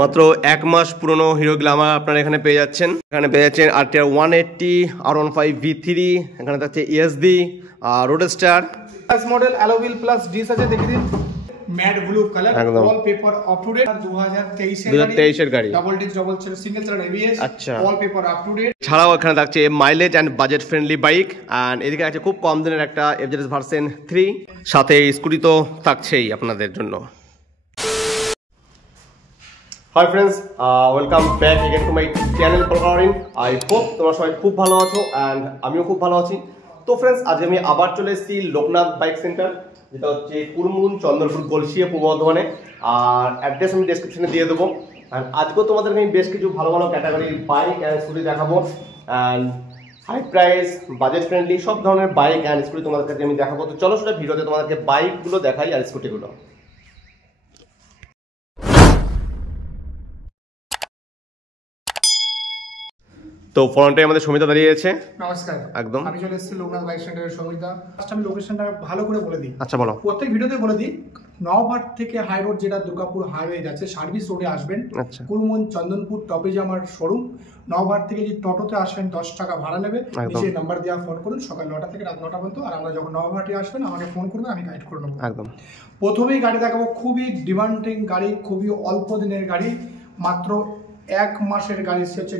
মাত্র 1 মাস পুরনো hero Glamour আপনারা এখানে পেয়ে যাচ্ছেন। এখানে পেয়ে যাচ্ছেন RTR 180, R15 V3, এখানে থাকছে ESD, roadster model alloy wheel plus disc আছে, দেখে দিন matte blue colour, all paper up to date, 2023 এর গাড়ি, ডাবল ডিস্ক ডাবল সিঙ্গেল চালার ABS, আচ্ছা, all paper up to date. ছাড়াও এখানে থাকছে mileage and budget friendly bike, and এদিকে আছে খুব কম দিনের একটা FZS ভার্সন 3, সাথে স্কুটি তো থাকছেই আপনাদের জন্য। Hi friends, welcome back again to my channel প্রকারিন। আই হোপ তোমরা সবাই খুব ভালো আছো অ্যান্ড আমিও খুব ভালো আছি। তো ফ্রেন্ডস, আজকে আমি আবার চলে এসেছি লোকনাথ বাইক সেন্টার, যেটা হচ্ছে কুরমুন, চন্দনপুর, গলসিয়া, পূর্ব বর্ধমানে। আর অ্যাড্রেস আমি ডেসক্রিপশনে দিয়ে দেবো। অ্যান্ড আজকেও তোমাদেরকে আমি বেশ কিছু ভালো ভালো ক্যাটাগরির বাইক অ্যান্ড স্কুটি দেখাবো, and high price, budget friendly সব ধরনের বাইক অ্যান্ড স্কুটি তোমাদেরকে আমি দেখাবো। তো চলো সেটা ভিডিওতে তোমাদেরকে বাইকগুলো দেখাই আর স্কুটিগুলো। তো ফ্রন্টে আমাদের সমিতা দাঁড়িয়ে আছে। নমস্কার, একদম আমি চলে এসেছি লোকনাথ বাইক সেন্টারের সমিতা। ফার্স্ট আমি লোকেশনটা ভালো করে বলে দিই। আচ্ছা বলো। প্রত্যেক ভিডিওতে বলে দিই, নওঘাট থেকে হাই রোড যেটা দুর্গাপুর হাইওয়ে যাচ্ছে, সার্ভিস রোডে আসবেন। আচ্ছা, কুরমুন চন্দনপুর টপে যে আমার শোরুম। নওঘাট থেকে যে টোটোতে আসবেন 10 টাকা ভাড়া নেবে, নিচে নাম্বার দেওয়া ফোন করুন, সকাল 9টা থেকে রাত 9টা পর্যন্ত। আর আমরা যখন নওঘাটে আসবেন আমাকে ফোন করবেন, আমি গাইড করে নেবো। একদম। প্রথমেই গাড়ি দেখাবো, খুবই ডিমান্ডিং গাড়ি, খুবই অল্প দিনের গাড়ি, মাত্র 1 মাসের গাড়ি। সে হচ্ছে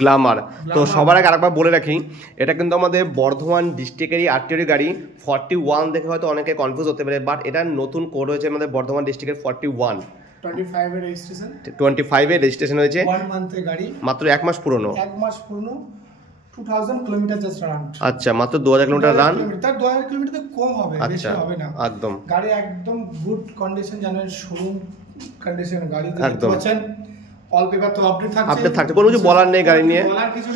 গ্ল্যামার। তো সবার আগে আরেকবার বলে রাখি, এটা কিন্তু আমাদের বর্ধমান ডিস্ট্রিক্টেরই RTR গাড়ি। 41 দেখে হয়তো অনেকে কনফিউজ হতে পারে, বাট এটা নতুন কোড হয়েছে আমাদের বর্ধমান ডিস্ট্রিক্টের 41। 25 এর রেজিস্ট্রেশন হয়েছে। 1 মান্থের গাড়ি, মাত্র 1 মাস পুরনো। 1 মাস পুরনো, 2000 কিলোমিটার জাস্ট রান। আচ্ছা, মাত্র 2000 কিলোমিটার রান। তার 2000 কিলোমিটার কম হবে, বেশি হবে না। একদম গাড়ি একদম গুড কন্ডিশন, জানেন শোরুম কন্ডিশন গাড়ি দেখতে পাচ্ছেন। অল পেপার তো আপডেট থাকছে, কোনো কিছু বলার নেই গাড়ি নিয়ে।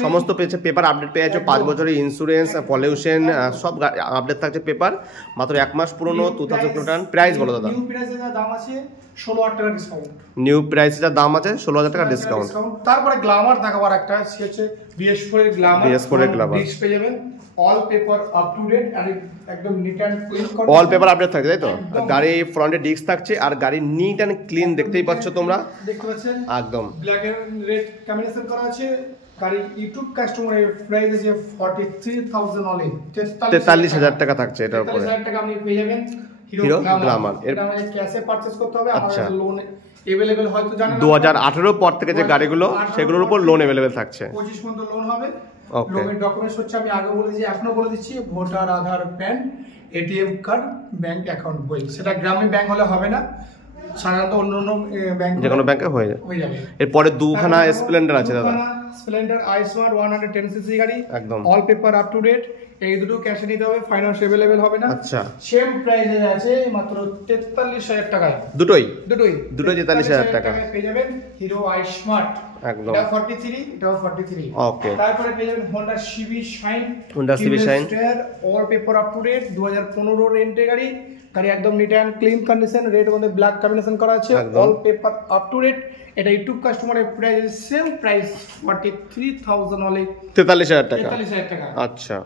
সমস্ত পেপার আপডেট পেয়ে যাচ্ছে, 5 বছরের ইন্স্যুরেন্স, পলিউশন সব আপডেট থাকছে পেপার। মাত্র 1 মাস পুরনো, 2000 কিলোমিটার। প্রাইস বলো দাদা। নিউ প্রাইসে যা দাম আছে 16,000 টাকা ডিসকাউন্ট। নিউ প্রাইসে যা দাম আছে 16,000 টাকা ডিসকাউন্ট। তারপরে গ্ল্যামার দেখাবার একটা হচ্ছে BS4 এর গ্ল্যামার। BS4 এর গ্ল্যামার ডিস্ক পেয়ে যাবেন, all paper up to date, আর একদম neat and clean. All paper update থাকছে, তাই তো? গাড়ি ফ্রন্টে ডিস্ক থাকছে আর গাড়ি নিট এন্ড ক্লিন, দেখতেই পাচ্ছ তোমরা, দেখতে পাচ্ছেন একদম ব্ল্যাক এন্ড রেড কম্বিনেশন করা আছে। গাড়ি ইউটিউব কাস্টমারের প্রাইস আছে 43,000 অনলি, 43,000 টাকা থাকছে। এটার উপরে 43,000 টাকা আপনি পেয়ে যাবেন হিরো গ্ল্যামার। এটা আমাদের ক্যাশে পারচেজ করতে হবে। আমাদের লোন अवेलेबल হয়তো জানেন 2018 পর থেকে যে গাড়িগুলো সেগুলোর উপর লোন अवेलेबल থাকছে। 25 পর্যন্ত লোন হবে। লোনের ডকুমেন্টস হচ্ছে, আমি আগে বলে দিয়েছি, এখনো বলে দিচ্ছি, voter, Aadhaar, PAN, ATM card, bank account বই। সেটা গ্রামীণ ব্যাংক হলে হবে না, সাধারণত অন্য ব্যাংক, যে কোনো ব্যাংকে হয়ে যাবে। এরপরে দুখানা স্প্লেন্ডার আছে দাদা। স্প্লেন্ডার i-Smart 110 সিসি গাড়ি, একদম all paper up to date. এই দুটো ক্যাশে নিতে হবে, ফাইন্যান্স अवेलेबल হবে না। আচ্ছা, সেম প্রাইসে আছে মাত্র 43,000 টাকায়। দুটোই 43,000 টাকা পেয়ে যাবেন হিরো i-Smart। একদম, এটা 43, এটাও 43। ওকে, তারপরে পেয়ে যাবেন Honda CB Shine, all paper up to date, 2015 রেন্টের গাড়ি। গাড়ি একদম neat and clean condition, red মধ্যে ব্ল্যাক কম্বিনেশন করা আছে, all paper up to date. এটা ইউটিউব কাস্টমারের প্রাইস সেম প্রাইস 43,000 অনলি, 43,000 টাকা। 43,000 টাকা। আচ্ছা,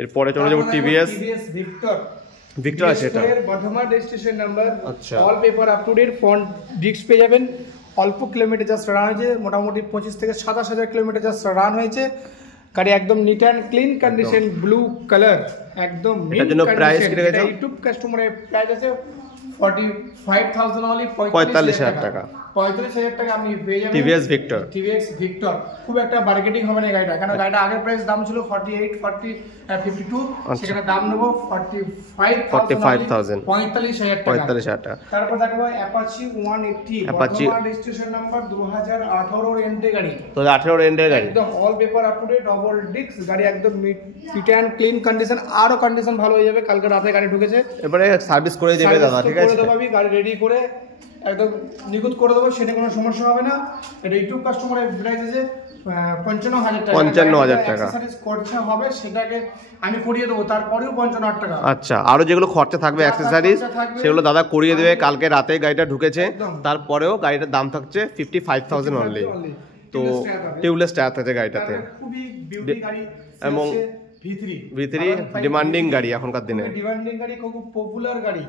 এরপরে চলে যাব TVS ভিক্টর আছে, এটা বর্ধমান রেজিস্ট্রেশন নাম্বার। আচ্ছা, all paper up to date, front disc পেয়ে যাবেন। অল্প কিলোমিটার জাস্ট রান হয়েছে, মোটামুটি 25 থেকে 27,000 কিলোমিটার জাস্ট রান হয়েছে। গাড়ি একদম neat and clean condition, blue colour, একদম। এর জন্য প্রাইস কি রেখেছো? ইউটিউব কাস্টমারের প্রাইস আছে 45,000 অনলি, 45,000 টাকা। 45,000 টাকা আপনি পেয়ে যাবেন TVS ভিক্টর। খুব একটা মার্কেটিং হবে না গাড়িটা, কারণ গাড়িটা আগের প্রাইস দাম ছিল 52, সেখানে দাম নেব 45,000, 45,000 টাকা। তারপর দেখো অ্যাপাচি 180, বর্তমান রেজিস্ট্রেশন নাম্বার, 2018 রেন্টের গাড়ি। 2018 রেন্টের গাড়ি, একদম all paper up to date, double disc গাড়ি, একদম নিট এন্ড ক্লিন কন্ডিশন। আরো কন্ডিশন ভালো হয়ে যাবে, কালকে রাতে গাড়ি ঢুকেছে, এবারে সার্ভিস করে দেবে দাদা, ঠিক আছে? গাড়ি রেডি করে একদম নিখুঁত করে দেবো, সেটা কোনো সমস্যা হবে না। এটা ইউটিউব কাস্টমারের প্রাইস আছে 55,000 টাকা। 55,000 টাকা খরচা হবে, সেটাকে আমি করিয়ে দেবো, তারপরেও 55,000 টাকা। আচ্ছা, আরো যেগুলো খরচা থাকবে অ্যাক্সেসরিজ, সেগুলো দাদা করিয়ে দেবে। কালকে রাতে গাড়িটা ঢুকেছে, তারপরেও গাড়িটার দাম থাকছে 55,000 অনলি। তো টিউবলেস টায়ার থাকছে গাড়িটাতে, খুবই বিউটি গাড়ি। এবং V3 ডিমান্ডিং গাড়ি এখনকার দিনে, ডিমান্ডিং গাড়ি, খুব পপুলার গাড়ি,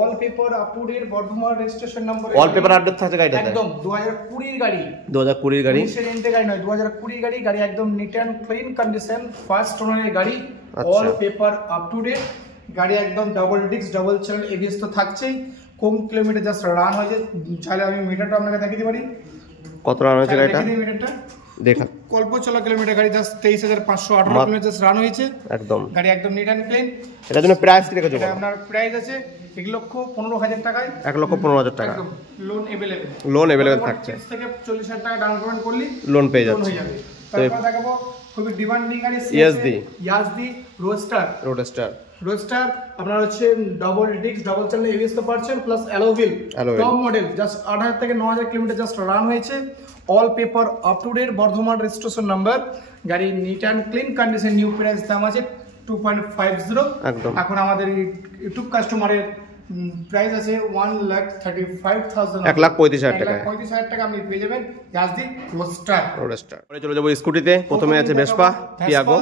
all paper up to date, Bardhaman registration number, all paper update থাকছে গাড়িটা একদম 2020 এর গাড়ি, 2020 এর গাড়ি, এন্টে গাড়ি নয়, 2020 গাড়ি, গাড়ি একদম neat and clean condition, first ওনারের গাড়ি, all paper up to date গাড়ি, একদম double disc double channel ABS তো থাকছেই। কম কিলোমিটার জাস্ট রান হয়েছে, চাইলে আমি মিটারটা আপনাকে দেখিয়ে দিতে পারি কত রান হয়েছে গাড়িটা, মিটারটা দেখা অল্প চলা কিলোমিটার, গাড়ি জাস্ট 23,518 কিলোমিটার জাস্ট রান হয়েছে একদম, গাড়ি একদম নিট এন্ড ক্লিন। এটার জন্য প্রাইস কি রেখেছো? এটা আপনার প্রাইস আছে 1,15,000 টাকায়, 1,15,000 টাকা লোন अवेलेबल, লোন अवेलेबल থাকছে, 30 থেকে 40,000 টাকা ডাউন পেমেন্ট করলে লোন পেয়ে যাচ্ছে। তারপর দেখাবো খুবই ডিমান্ডিং গাড়ি, ইয়াজদি রোডস্টার আপনার হচ্ছে double disc double channel ABS তো পাচ্ছেন, plus alloy wheel, top model, just 8,000 থেকে 9,000 কিলোমিটার জাস্ট রান হয়েছে, all paper up to date, Bardhaman registration number, গাড়ি neat and clean condition, new price দাম আছে 2.50 একদম। এখন আমাদের ইউটিউব কাস্টমারের প্রাইস আছে 1,35,000, 1,35,000 টাকা, 1,35,000 টাকা আপনি পেয়ে যাবেন ইয়াজদি রোডস্টার। পরে চলে যাবো স্কুটিতে, প্রথমে আছে ভেসপা টিয়াগো,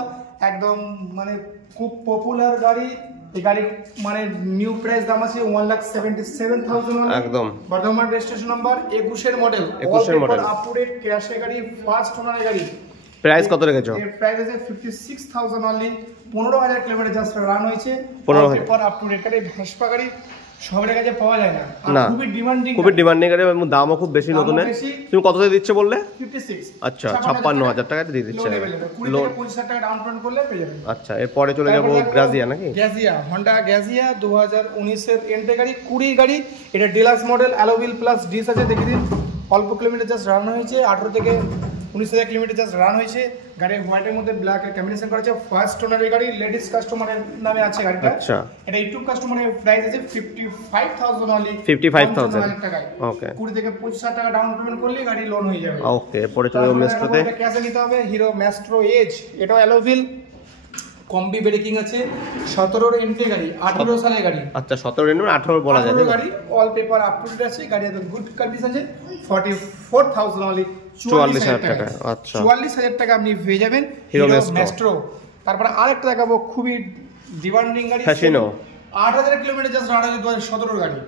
একদম মানে খুব পপুলার গাড়ি, এই গাড়ি মানে নিউ প্রাইস দাম আছে 1,77,000 একদম, বর্ধমান রেজিস্ট্রেশন নাম্বার, 21 এর মডেল, আপ টু ডেট ক্যাশে গাড়ি, ফার্স্ট ওনারের গাড়ি। প্রাইস কত রেখেছো? এর প্রাইস আছে 56,000 অনলি, 15,000 কিলোমিটার জাস্ট রান হয়েছে, 15,000 আপ টু ডেট গাড়ি, ভেসপা গাড়ি সবার কাছে পাওয়া যায় না, খুবই ডিমান্ডিং গাড়ি, এবং দামও খুব বেশি নতুন। তুমি কত দিয়ে দিচ্ছ বললে? 56, আচ্ছা 56,000 টাকা দিয়ে দিচ্ছে, লোন 25,000 টাকা ডাউন পেমেন্ট করলে পেয়ে যাবেন। আচ্ছা, এরপরে চলে যাবো গ্রাজিয়া, নাকি হন্ডা গ্রাজিয়া 2019 এর এন্টে গাড়ি, 20 গাড়ি, এটা deluxe model, alloy wheel plus disc আছে, দেখে দিন অল্প কিলোমিটার জাস্ট রান হয়েছে, 18 থেকে 19,000 কিলোমিটার জাস্ট রান হয়েছে, গাড়ি হোয়াইটের মধ্যে ব্ল্যাক এর কম্বিনেশন করা আছে, ফার্স্ট ওনারের গাড়ি, লেডিস কাস্টমারের নামে আছে গাড়িটা। আচ্ছা, এটা ইউটিউব কাস্টমারের প্রাইস আছে 55,000 অনলি, 55,000 টাকায়, ওকে, 20 থেকে 25,000 টাকা ডাউন পেমেন্ট করলে গাড়ি লোন হয়ে যাবে। ওকে, পরে চলে যাবো মেস্ট্রোতে, ক্যাশে নিতে হবে, হিরো ম্যাস্ট্রো এজ, এটাও অ্যালয় হুইল, কম্বি ব্রেকিং আছে, 17 এর এন্ট্রি গাড়ি, 18 সালের গাড়ি। আচ্ছা, 17 এর 18 বলা যায় গাড়ি, all paper up to date আছে, গাড়ি একদম গুড কন্ডিশন আছে, 44,000 অনলি, 44,000 টাকা। আচ্ছা, 44,000 টাকা আপনি পেয়ে যাবেন হিরো ম্যাস্ট্রো। তারপরে আরেকটা দেখাবো খুবই ডিমান্ডিং গাড়ি, ফ্যাসিনো, 8,000 কিলোমিটার জাস্ট রান হয়েছে, 2017 গাড়ি,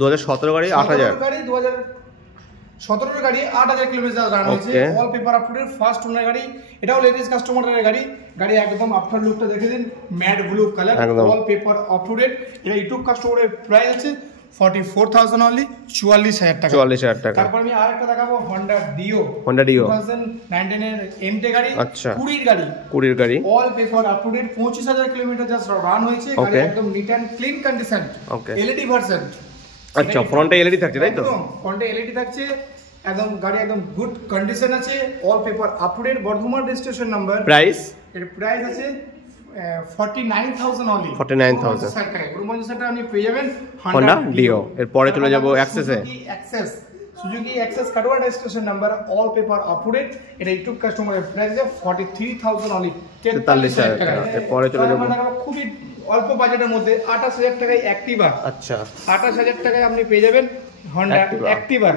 2017 গাড়ি, 8,000 গাড়ি, 2017 গাড়ি, 8,000 কিলোমিটার রান হয়েছে, all paper up to date, first owner গাড়ি, এটাও লেডিস কাস্টমারের গাড়ি, গাড়ি একদম আফটার লুকটা দেখে দিন, matte blue colour, all paper up to date, এটা ইউটিউব কাস্টমারের প্রাইস আছে 44,000 অনলি, 44,000 টাকা, 44,000 টাকা। তারপর আমি আরেকটা দেখাবো হন্ডা ডিও, 2019 এর এন্টে গাড়ি, আচ্ছা 20 গাড়ি, all paper up to date, 25,000 kilometre just run হয়েছে, গাড়ি একদম neat and clean condition, LED version. আচ্ছা, ফ্রন্টে এলইডি থাকছে তাই তো? ফ্রন্টে এলইডি থাকছে, একদম গাড়ি একদম গুড কন্ডিশন আছে, all paper up to date, Bardhaman registration number. Price? এর প্রাইস আছে 49,000 অনলি, 49,000 টাকা, 49,000 টাকা আপনি পেয়ে যাবেন হন্ডা ডিও। এরপরে চলে যাব অ্যাক্সেসে, Suzuki Access Katwa registration number, all paper up to date, এটা ইউটিউব কাস্টমারের প্রাইস আছে 43,000 অনলি, 43,000 টাকা। এরপরে চলে যাব খুবই অল্প বাজেটের মধ্যে 28,000 টাকায় অ্যাক্টিভা। আচ্ছা, 28,000 টাকায় আপনি পেয়ে যাবেন হন্ডা অ্যাক্টিভা।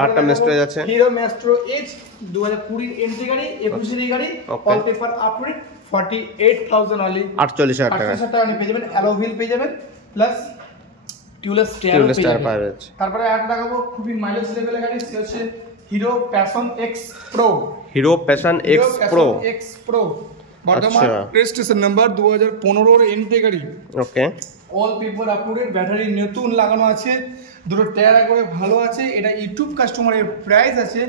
আরেকটা ম্যাস্ট্রো আছে, হিরো ম্যাস্ট্রো এজ, 2020 এন্ট্রি গাড়ি, 21 এর গাড়ি, all paper up to date, 48,000 only, 48,000 টাকা। 48,000 টাকা আপনি পেয়ে যাবেন, অ্যালয় হুইল পেয়ে যাবেন, প্লাস টিউবলেস টায়ার পেয়ে যাবেন। তারপরে আর দেখাবো খুবই মাইলেজ লেভেলের গাড়ি, সে হচ্ছে Hero Passion X Pro, Hero Passion X Pro, বর্তমান রেজিস্ট্রেশন নাম্বার, 2015 এর এন্ট্রি গাড়ি, okay, all paper up to date, battery নতুন লাগানো আছে, দুটো টায়ার একবারে ভালো আছে, এটা ইউটিউব কাস্টমারের প্রাইস আছে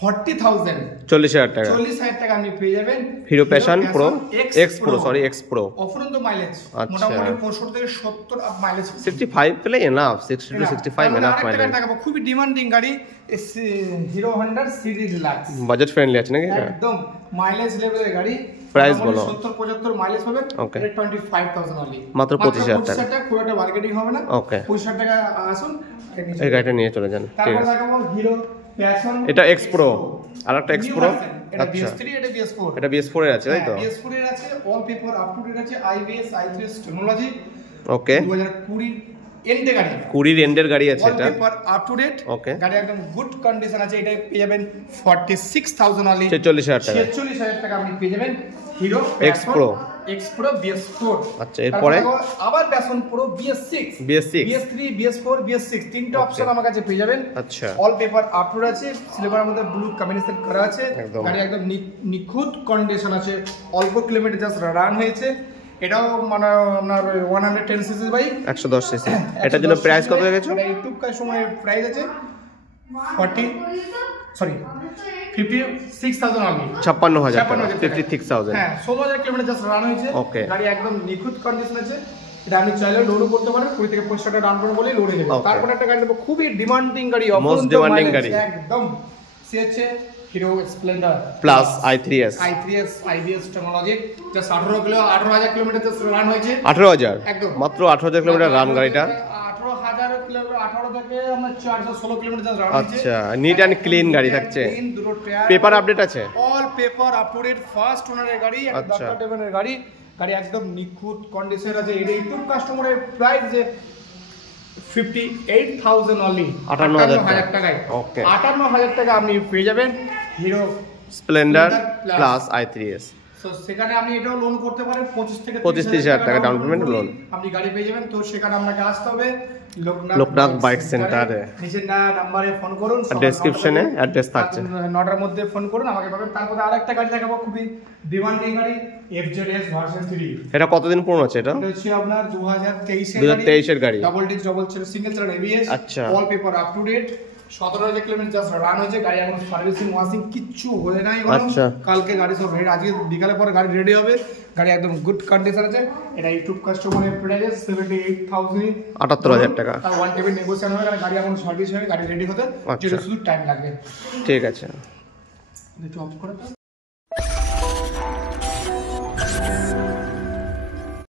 40,000, 40,000 টাকা, 40,000 টাকা আপনি পেয়ে যাবেন hero passion pro x pro, অফুরন্ত মাইলেজ, মোটামুটি 65 থেকে 70 আপ মাইলেজ, 65 পেলে এনাফ, 60 to 65 এনাফ মাইলেজ। দেখাবো খুবই ডিমান্ডিং গাড়ি, hero Honda CD deluxe, budget friendly আছে নাকি এটা? একদম মাইলেজ লেভেলের গাড়ি, প্রাইস বলো? 70-75 মাইলেজ পাবেন, 25,000 অনলি, মাত্র 25,000 টাকা, খুব একটা মার্কেটিং হবে না, ওকে, 25,000 টাকা আসুন এই গাড়িটা নিয়ে চলে যান। ঠিক আছে, দেখাবো হিরো প্যাশন, এটা এক্স প্রো, আরেকটা এক্স প্রো, এটা BS3, এটা BS4, এটা BS4 এর আছে তাই তো? BS4 এর আছে, all paper up to date আছে, IBS i3 টেকনোলজি, ওকে, 2020 এন্ডে গাড়ি, 20 এন্ডের গাড়ি আছে এটা, all paper up to date, okay, গাড়ি একদম গুড কন্ডিশন আছে, এটা পেয়ে যাবেন 46,000 অনলি, 46,000 টাকা, 46,000 টাকা আপনি পেয়ে যাবেন hero x pro x pro BS4। আচ্ছা, এরপরে আবার passion pro BS6, BS3, BS4, BS6 তিনটা অপশন আমার কাছে পেয়ে যাবেন। আচ্ছা, অল পেপার আপলোড আছে, সিলভারের মধ্যে ব্লু কম্বিনেশন করা আছে, গাড়ি একদম নিখুঁত কন্ডিশন আছে, অল্প কিলোমিটার জাস্ট রান হয়েছে। এটাও মানে আপনার 110 সিসি বাইক, 110 সিসি। এটার জন্য প্রাইস কত হয়ে গেছে? এটা ইউটিউব কার সময় প্রাইস আছে 56,000 অনলি। 56,000 56,000। হ্যাঁ, 16,000 কিলোমিটার জাস্ট রান হয়েছে। গাড়ি একদম নিখুঁত কন্ডিশন আছে। এটা আপনি চাইলে লোডও করতে পারেন, 20 থেকে 25 টাকা ডাউন পেমেন্ট বলেই লোড হয়ে যাবে। তারপর একটা গাড়ি দেবো, খুবই ডিমান্ডিং গাড়ি, মোস্ট ডিমান্ডিং গাড়ি একদম। সে হচ্ছে hero Splendor plus i3s IBS technology. Just 18,000 kilometre just run হয়েছে। 18,000 একদম মাত্র 18,000 কিলোমিটার রান গাড়িটা। 18,000 কিলোমিটার, 18 থেকে আমরা 416 কিলোমিটার জাস্ট রান হয়েছে। আচ্ছা, নিট এন্ড ক্লিন গাড়ি থাকছে। দুটো টায়ার, পেপার আপডেট আছে, all paper up to date, first ওনারের গাড়ি, আচ্ছা, ডক্টর ডেভেনের গাড়ি। গাড়ি একদম নিখুঁত কন্ডিশন আছে। এটা ইউটিউব কাস্টমারের প্রাইস যে 58,000 অনলি, 58,000 টাকায়। ওকে, 58,000 টাকা আপনি পেয়ে যাবেন hero Splendor plus i3s। So সেখানে আপনি এটাও লোন করতে পারেন, 25 থেকে 30,000 টাকা ডাউন পেমেন্ট লোন আপনি গাড়ি পেয়ে যাবেন। তো সেখানে আপনাকে আসতে হবে লোকনাথ বাইক সেন্টারে। নিচের নাম্বারে ফোন করুন, ডেসক্রিপশনে অ্যাড্রেস থাকছে, 9টার মধ্যে ফোন করুন, আমাকে পাবেন। তারপরে আরেকটা গাড়ি দেখাবো, খুবই ডিমান্ডিং গাড়ি, FZS ভার্সন 3। এটা কতদিন পুরনো আছে? এটা হচ্ছে আপনার 2023 এর গাড়ি, ডাবল ডিস্ক ডাবল সিঙ্গেল চালার ABS। আচ্ছা, all paper up to date, 17,000 kilometre just run হয়েছে। গাড়ি এখন সার্ভিসিং ওয়াশিং কিচ্ছু হয়ে নাই। আচ্ছা, কালকে গাড়ি সব রেডি, আজকে বিকালে পরে গাড়ি রেডি হবে। গাড়ি একদম গুড কন্ডিশন আছে। এটা ইউটিউব কাস্টমারের প্রাইস 78,000 টাকা। আর 1 টেবিল নেগোশিয়েশন হবে, কারণ গাড়ি এখন সার্ভিস হয়ে গাড়ি রেডি হতে যেটা শুধু টাইম লাগবে। ঠিক আছে। একটু অফ করে দাও।